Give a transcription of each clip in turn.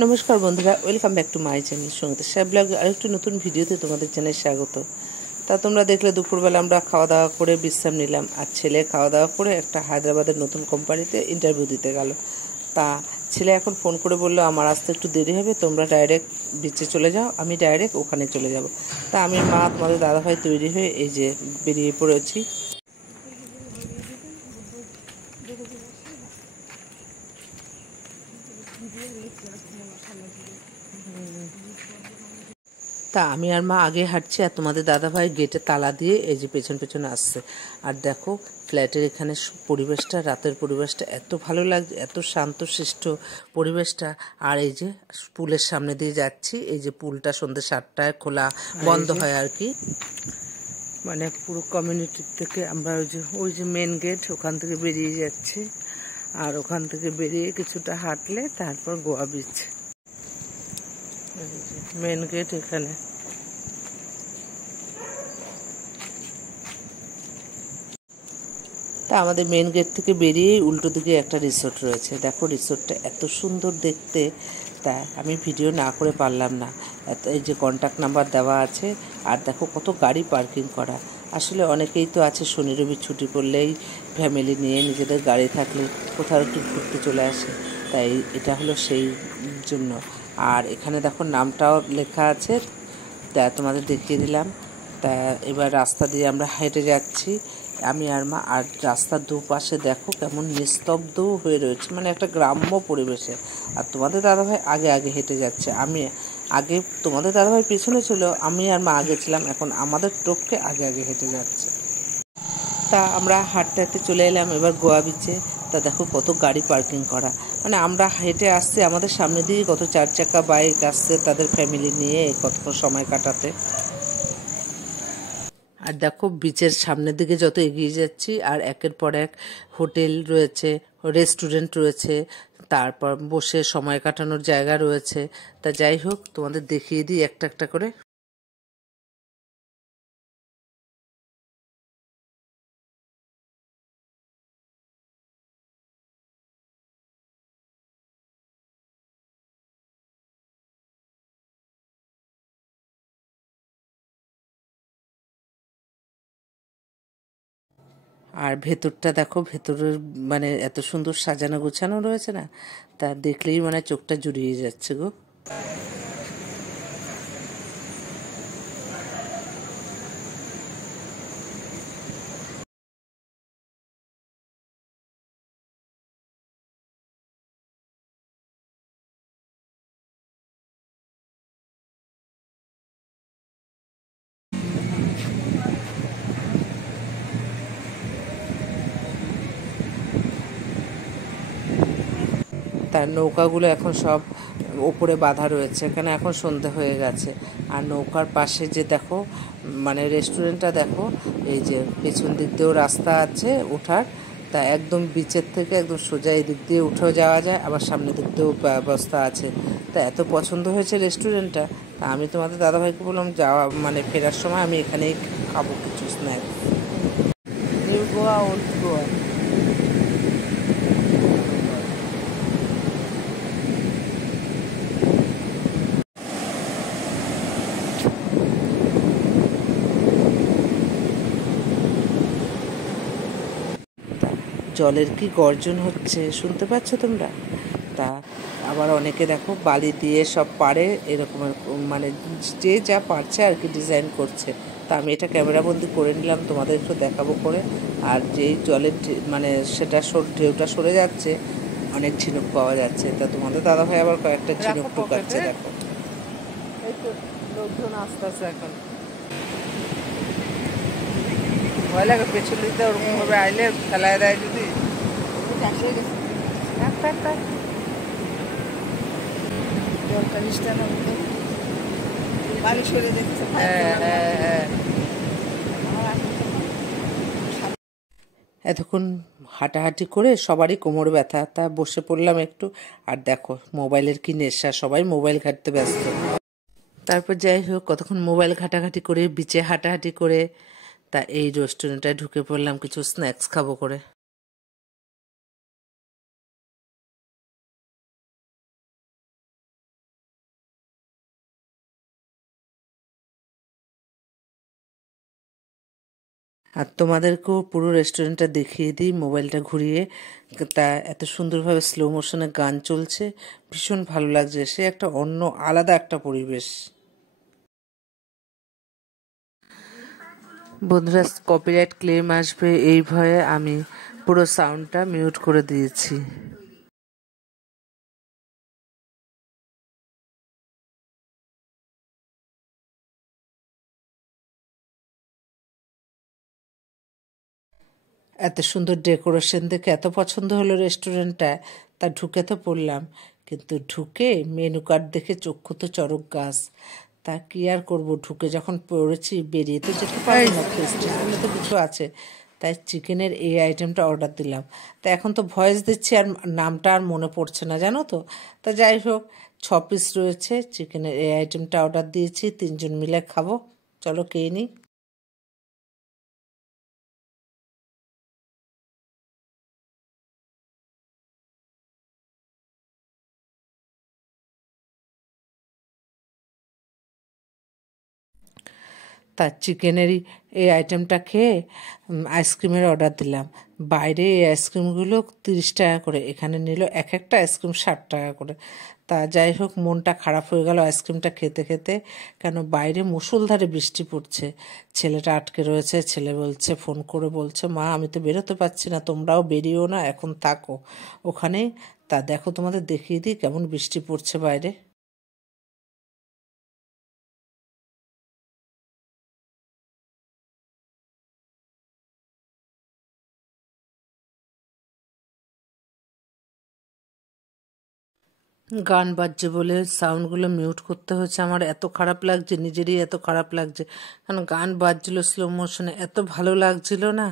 নমস্কার বন্ধুরা, welcome back to my channel Sangeeta Saheb vlog. আরেকটু নতুন ভিডিওতে তোমাদের জানাই স্বাগত। তা তোমরা দেখলে দুপুরবেলা আমরা খাওয়া দাওয়া করে বিশ্রাম নিলাম, আর ছেলে খাওয়া দাওয়া করে একটা হায়দ্রাবাদের নতুন কোম্পানিতে ইন্টারভিউ দিতে গেল। তা ছেলে এখন ফোন করে বললো আমার আসতে একটু দেরি হবে, তোমরা ডাইরেক্ট বিচে চলে যাও, আমি ডাইরেক্ট ওখানে চলে যাব। তা আমি মা তোমাদের দাদাভাই তৈরি হয়ে এই যে বেরিয়ে পড়েছি। তা আমি আর মা আগে হাঁটছি, আর তোমাদের দাদাভাই গেটে তালা দিয়ে এই যে পেছন পেছন আসছে। আর দেখো ফ্ল্যাটের এখানে পরিবেশটা, রাতের পরিবেশটা এত ভালো লাগছে, এত শান্তশিষ্ট পরিবেশটা। আর এই যে পুলের সামনে দিয়ে যাচ্ছি, এই যে পুলটা সন্ধ্যে 7টায় খোলা বন্ধ হয় আর কি। মানে পুরো কমিউনিটির থেকে আমরা ওই যে মেন গেট, ওখান থেকে বেরিয়ে যাচ্ছি। আর ওখান থেকে বেরিয়ে কিছুটা হাঁটলে তারপর গোয়া বিচ। মেন গেট এখানে। তা আমাদের মেন গেট থেকে বেরিয়ে উল্টো দিকে একটা রিসোর্ট রয়েছে। দেখো রিসোর্টটা এত সুন্দর দেখতে, তা আমি ভিডিও না করে পারলাম না। এই যে কন্ট্যাক্ট নাম্বার দেওয়া আছে, আর দেখো কত গাড়ি পার্কিং করা। আসলে অনেকেই তো আছে শনি রবি ছুটি করলেই ফ্যামিলি নিয়ে নিজেদের গাড়ি থাকলে কোথাও একটু ঘুরতে চলে আসে, তাই এটা হলো সেই জন্য। আর এখানে দেখো নামটাও লেখা আছে, তা তোমাদের দেখিয়ে দিলাম। তা এবার রাস্তা দিয়ে আমরা হেঁটে যাচ্ছি, আমি আর মা। আর রাস্তার দুপাশে দেখো কেমন নিস্তব্ধ হয়ে রয়েছে, মানে একটা গ্রাম্য পরিবেশে। আর তোমাদের দাদাভাই আগে আগে হেঁটে যাচ্ছে, আমি আগে, তোমাদের দাদাভাই পিছনে ছিল, আমি আর মা আগে ছিলাম। এখন আমাদের টপকে আগে আগে হেঁটে যাচ্ছে। তা আমরা হাঁটতে হাঁটতে চলে এলাম এবার গোয়া বিচে। তা দেখো কত গাড়ি পার্কিং করা, মানে আমরা হেঁটে আসছি, আমাদের সামনে দিয়ে কত 4 চাকা বাইক আসছে তাদের ফ্যামিলি নিয়ে কতক্ষণ সময় কাটাতে। আর দেখো বিচের সামনের দিকে যত এগিয়ে যাচ্ছি, আর একের পর এক হোটেল রয়েছে, রেস্টুরেন্ট রয়েছে, তারপর বসে সময় কাটানোর জায়গা রয়েছে। তা যাই হোক তোমাদের দেখিয়ে দিই একটা একটা করে। আর ভেতরটা দেখো, ভেতরের মানে এত সুন্দর সাজানো গোছানো রয়েছে না, তা দেখলেই মানে চোখটা জুড়িয়ে যাচ্ছে গো। তার নৌকাগুলো এখন সব ওপরে বাঁধা রয়েছে, এখানে এখন সন্ধে হয়ে গেছে। আর নৌকার পাশে যে দেখো মানে রেস্টুরেন্টটা দেখো, এই যে পেছন দিক দিয়েও রাস্তা আছে ওঠার। তা একদম বিচের থেকে একদম সোজা এই দিক দিয়ে উঠেও যাওয়া যায়, আবার সামনের দিক দিয়েও ব্যবস্থা আছে। তা এত পছন্দ হয়েছে রেস্টুরেন্টটা, তা আমি তোমাদের দাদাভাইকে বললাম যাওয়া মানে ফেরার সময় আমি এখানেই খাবো কিছু snacks. New Goa, old Goa. জলের কি গর্জন হচ্ছে শুনতে পাচ্ছ তোমরা? তা আবার অনেকে দেখো বালি দিয়ে সব পারে এরকমের, মানে যে যা পারছে আর কি ডিজাইন করছে। তা আমি এটা ক্যামেরাবন্দি করে নিলাম, তোমাদের একটু দেখাবো করে। আর যেই জলের মানে সেটা ঢেউটা সরে যাচ্ছে, অনেক ঝিনুক পাওয়া যাচ্ছে। তা তোমাদের দাদাভাই আবার কয়েকটা ঝিনুক ঢুকাচ্ছে দেখো। এই তো লোকজন আস্তে আস্তে এখন ভয় লাগে পেছন দিতে, ওরকম ভাবে আইলে ফেলায় দেয় যদি। এতক্ষণ হাঁটাহাঁটি করে সবারই কোমর ব্যথা, তা বসে পড়লাম একটু। আর দেখো মোবাইলের কি নেশা, সবাই মোবাইল ঘাঁটতে ব্যস্ত। তারপর যাই হোক কতক্ষণ মোবাইল ঘাটাঘাটি করে বিচে হাঁটাহাঁটি করে তা এই রেস্টুরেন্টে ঢুকে পড়লাম কিছু স্ন্যাক্স খাবো করে। আর তোমাদেরকেও পুরো রেস্টুরেন্টটা দেখিয়ে দিই মোবাইলটা ঘুরিয়ে। তা এত সুন্দরভাবে স্লো মোশনে গান চলছে, ভীষণ ভালো লাগছে। সে একটা অন্য আলাদা একটা পরিবেশ। বন্ধুরা, কপিরাইট ক্লেম আসবে এই ভয়ে আমি পুরো সাউন্ডটা মিউট করে দিয়েছি। এত সুন্দর ডেকোরেশন দেখে এত পছন্দ হলো রেস্টুরেন্টটা, তা ঢুকে তো পড়লাম। কিন্তু ঢুকে মেনু কার্ড দেখে চক্ষু তো চড়ক গাছ। তা কি আর করবো, ঢুকে যখন পড়েছি বেরিয়ে তো যেতে পারবো না, প্রেস্টিজ বলে তো কিছু আছে। তাই চিকেনের এই আইটেমটা অর্ডার দিলাম। তা এখন তো ভয়েস দিচ্ছি আর নামটা আর মনে পড়ছে না, জানো তো। তা যাই হোক, 6 পিস রয়েছে চিকেনের এই আইটেমটা অর্ডার দিয়েছি, 3জন মিলে খাবো। চলো খেয়ে নিই। তার চিকেনেরই এই আইটেমটা খেয়ে আইসক্রিমের অর্ডার দিলাম। বাইরে এই আইসক্রিমগুলো 30 টাকা করে, এখানে নিল এক একটা আইসক্রিম 60 টাকা করে। তা যাই হোক, মনটা খারাপ হয়ে গেল আইসক্রিমটা খেতে খেতে, কেন বাইরে মুষলধারে বৃষ্টি পড়ছে। ছেলেটা আটকে রয়েছে, ছেলে বলছে, ফোন করে বলছে, মা আমি তো বেরোতে পারছি না, তোমরাও বেরিও না, এখন থাকো ওখানেই। তা দেখো, তোমাদের দেখিয়ে দিই কেমন বৃষ্টি পড়ছে বাইরে। গান বাজছে বলে সাউন্ডগুলো মিউট করতে হয়েছে। আমার এত খারাপ লাগছে, নিজেরই এত খারাপ লাগছে, কারণ গান বাজছিল স্লো মোশনে, এত ভালো লাগছিল না।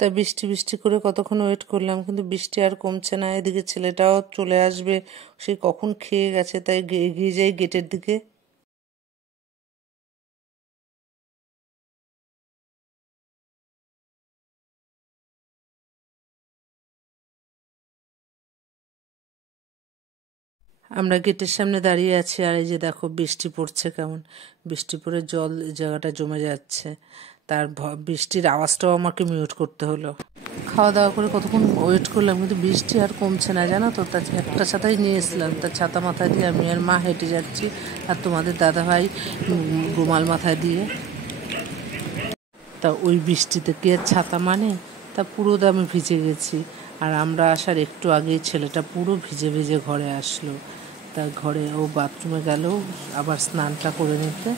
তাই বৃষ্টি বৃষ্টি করে কতক্ষণ ওয়েট করলাম, কিন্তু বৃষ্টি আর কমছে না। এদিকে ছেলেটাও চলে আসবে, সে কখন খেয়ে গেছে। তাই এগিয়ে যাই গেটের দিকে। আমরা গেটের সামনে দাঁড়িয়ে আছি, আর এই যে দেখো বৃষ্টি পড়ছে কেমন। বৃষ্টি পড়ে জল এই জায়গাটা জমে যাচ্ছে। তার বৃষ্টির আওয়াজটাও আমাকে মিউট করতে হলো। খাওয়া দাওয়া করে কতক্ষণ ওয়েট করলাম, কিন্তু বৃষ্টি আর কমছে না, জানো তো। তা একটা ছাতাই নিয়ে এসলাম, তার ছাতা মাথায় দিয়ে আমি আর মা হেঁটে যাচ্ছি, আর তোমাদের দাদাভাই রুমাল মাথায় দিয়ে। তা ওই বৃষ্টিতে কি আর ছাতা মানে, তা পুরো আমি ভিজে গেছি। আর আমরা আসার একটু আগেই ছেলেটা পুরো ভিজে ভিজে ঘরে আসলো। তা ঘরে ও বাথরুমে গেল আবার স্নানটা করে নিতে।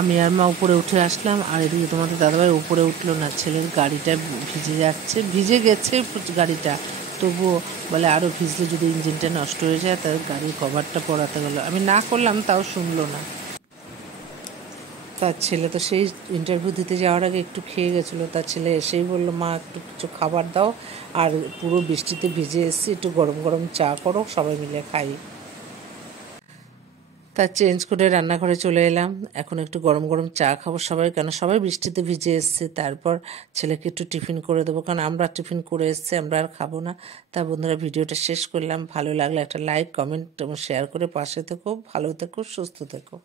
আমি আর মা উপরে উঠে আসলাম, আর এদিকে তোমাদের দাদাভাই উপরে উঠলো না। ছেলের গাড়িটা ভিজে যাচ্ছে, ভিজে গেছে গাড়িটা, তবুও বলে আরও ভিজলে যদি ইঞ্জিনটা নষ্ট হয়ে যায়, তার গাড়ির কভারটা পরাতে গেলো। আমি না করলাম, তাও শুনলো না। তার ছেলে তো সেই ইন্টারভিউ দিতে যাওয়ার আগে একটু খেয়ে গেছিলো। তার ছেলে এসেই বললো, মা একটু কিছু খাবার দাও, আর পুরো বৃষ্টিতে ভিজে এসেছি, একটু গরম গরম চা করো, সবাই মিলে খাই। তা চেঞ্জ করে রান্নাঘরে চলে এলাম, এখন একটু গরম গরম চা খাবো সবাই, কেন সবাই বৃষ্টিতে ভিজে এসছে। তারপর ছেলেকে একটু টিফিন করে দেবো, কারণ আমরা টিফিন করে এসছি, আমরা আর খাবো না। তা বন্ধুরা, ভিডিওটা শেষ করলাম। ভালো লাগলে একটা লাইক, কমেন্ট এবং শেয়ার করে পাশে থেকো। ভালো থেকো, সুস্থ থেকো।